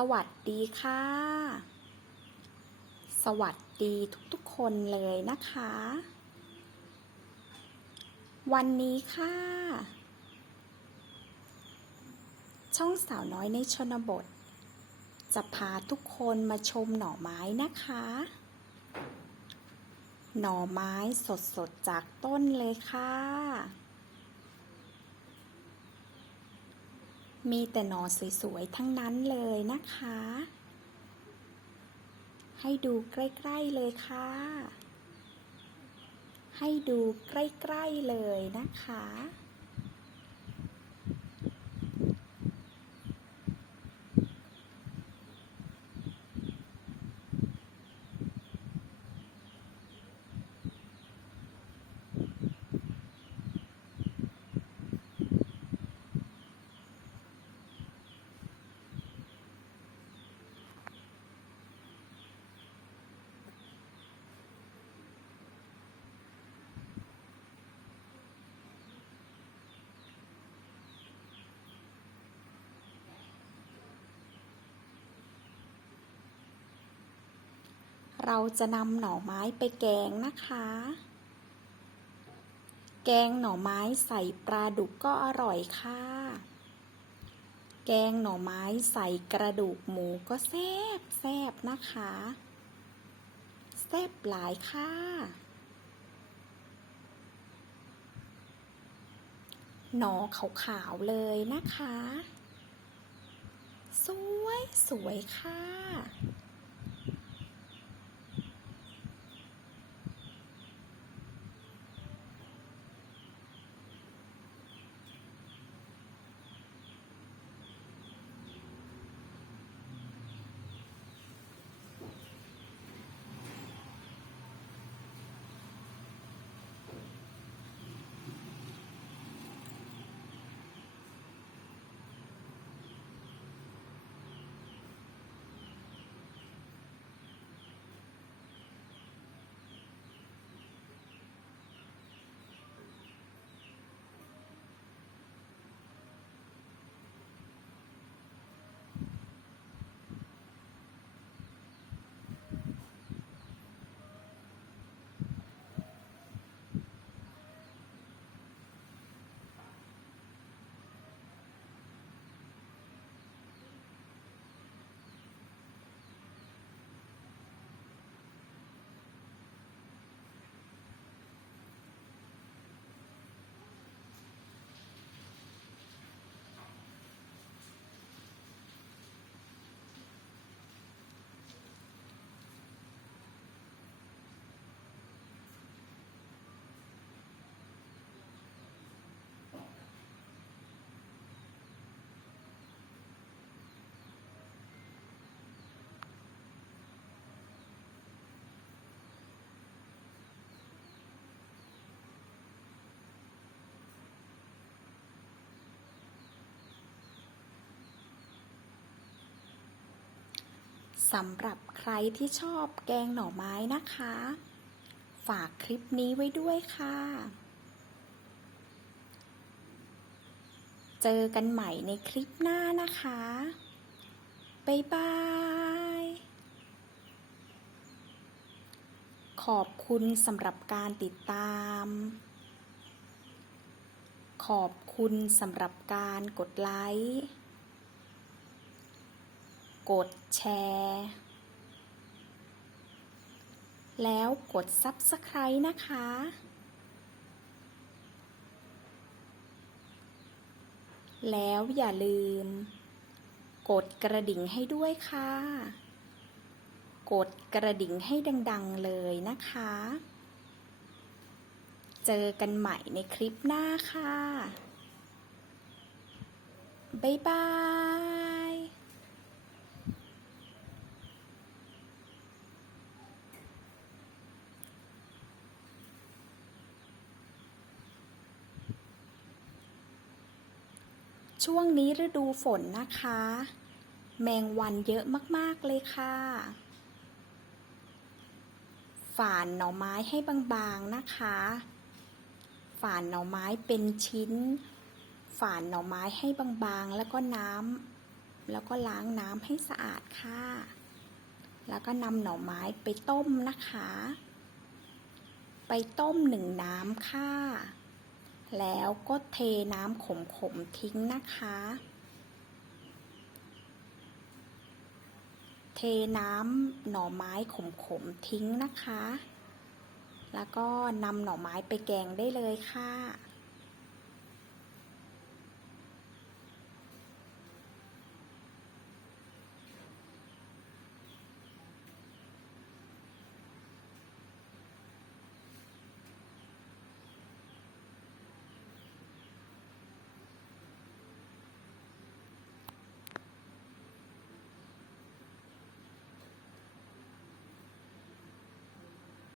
สวัสดีค่ะ สวัสดีทุกๆคนเลยนะคะ วันนี้ค่ะ ช่องสาวน้อยในชนบท จะพาทุกคนมาชมหน่อไม้นะคะ หน่อไม้สดๆจากต้นเลยค่ะ มีแต่หน่อสวยๆ ทั้งนั้นเลยนะคะ ให้ดูใกล้ๆเลยค่ะ ให้ดูใกล้ๆเลยนะคะ เราจะนำหน่อไม้ไปแกงนะคะ แกงหน่อไม้ใส่ปลาดุกก็อร่อยค่ะ แกงหน่อไม้ใส่กระดูกหมูก็แซ่บแซ่บนะคะ แซ่บหลายค่ะ หน่อขาวๆเลยนะคะ สวยสวยค่ะ สำหรับใครที่ชอบแกงหน่อไม้นะคะ ฝากคลิปนี้ไว้ด้วยค่ะ เจอกันใหม่ในคลิปหน้านะคะ บ๊ายบาย ขอบคุณสำหรับการติดตาม ขอบคุณสำหรับการกดไลค์ กดแชร์ แล้วกด Subscribe นะคะ แล้วอย่าลืม กดกระดิ่งให้ด้วยค่ะ กดกระดิ่งให้ดัง ๆ เลยนะคะ เจอกันใหม่ในคลิปหน้าค่ะ บ๊ายบาย ช่วงนี้ฤดูฝนนะคะ แมงวันเยอะมากๆเลยค่ะ ฝานหน่อไม้ให้บางๆนะคะ ฝานหน่อไม้เป็นชิ้น ฝานหน่อไม้ให้บางๆ แล้วก็น้แล้วก็ล้างน้ำให้สะอาดค่ะ แล้วก็นำหน่อไม้ไปต้มนะคะ ไปต้มหนึ่งน้ำค่ะ แล้วก็เทน้ำขมๆทิ้งนะคะ เทน้ำหน่อไม้ขมๆทิ้งนะคะ แล้วก็นำหน่อไม้ไปแกงได้เลยค่ะ